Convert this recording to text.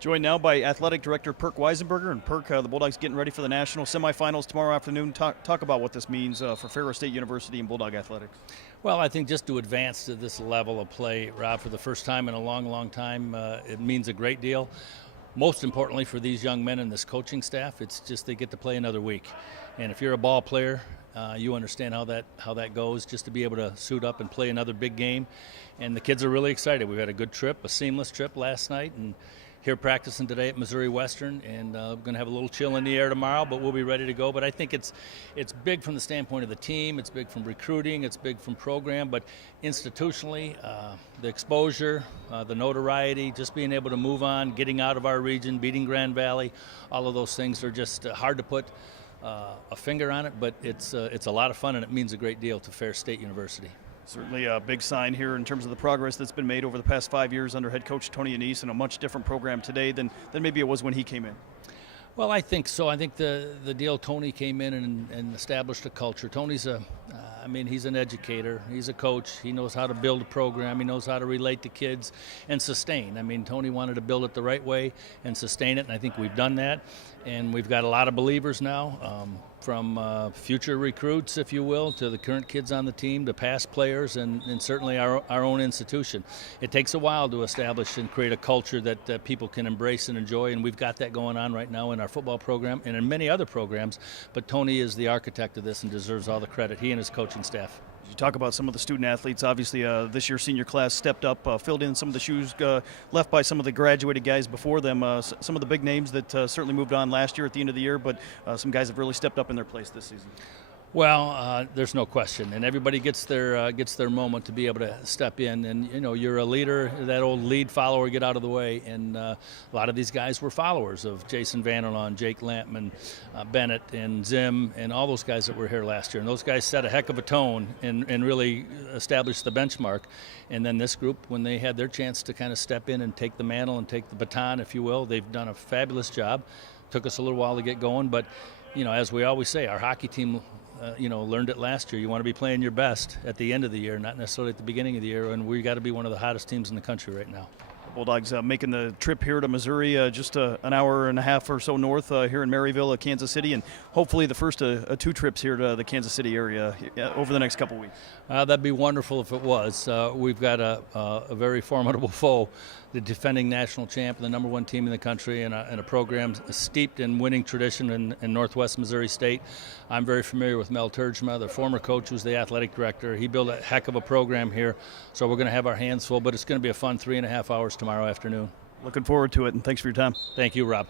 Joined now by Athletic Director Perk Weisenburger. And Perk, the Bulldogs getting ready for the national semifinals tomorrow afternoon. Talk about what this means for Ferris State University and Bulldog athletics. Well, I think just to advance to this level of play, Rob, for the first time in a long, long time, it means a great deal. Most importantly for these young men and this coaching staff, it's just they get to play another week. And if you're a ball player, you understand how that goes, just to be able to suit up and play another big game. And the kids are really excited. We've had a good trip, a seamless trip last night, and here practicing today at Missouri Western, and we're going to have a little chill in the air tomorrow, but we'll be ready to go. But I think it's big from the standpoint of the team, it's big from recruiting, it's big from program, but institutionally, the exposure, the notoriety, just being able to move on, getting out of our region, beating Grand Valley, all of those things are just hard to put a finger on it, but it's a lot of fun, and it means a great deal to Ferris State University. Certainly a big sign here in terms of the progress that's been made over the past 5 years under head coach Tony Anise, and a much different program today than maybe it was when he came in. Well, I think so. I think the deal, Tony came in and established a culture. Tony's he's an educator. He's a coach. He knows how to build a program. He knows how to relate to kids and sustain. I mean, Tony wanted to build it the right way and sustain it, and I think we've done that. And we've got a lot of believers now, from future recruits, if you will, to the current kids on the team, to past players, and certainly our own institution. It takes a while to establish and create a culture that people can embrace and enjoy, and we've got that going on right now in our football program and in many other programs. But Tony is the architect of this and deserves all the credit, he and his coaching staff. You talk about some of the student athletes. Obviously, this year's senior class stepped up, filled in some of the shoes left by some of the graduated guys before them. Some of the big names that certainly moved on last year at the end of the year, but some guys have really stepped up in their place this season. Well, there's no question, and everybody gets their moment to be able to step in. And you're a leader, that old lead follower, get out of the way. And a lot of these guys were followers of Jason Vanderlaan, Jake Lampman, Bennett, and Zim, and all those guys that were here last year. And those guys set a heck of a tone and really established the benchmark. And then this group, when they had their chance to kind of step in and take the mantle and take the baton, if you will, they've done a fabulous job. Took us a little while to get going, but as we always say, our hockey team. Learned it last year. You want to be playing your best at the end of the year, not necessarily at the beginning of the year, and we got to be one of the hottest teams in the country right now. Bulldogs making the trip here to Missouri, just an hour and a half or so north here in Maryville, Kansas City, and hopefully the first of 2 trips here to the Kansas City area over the next couple weeks. That'd be wonderful if it was. We've got a very formidable foe, the defending national champ, the #1 team in the country, and a program steeped in winning tradition in Northwest Missouri State. I'm very familiar with Mel Turgeman, the former coach who's the athletic director. He built a heck of a program here, so we're going to have our hands full, but it's going to be a fun 3.5 hours tomorrow afternoon. Looking forward to it, and thanks for your time. Thank you, Rob.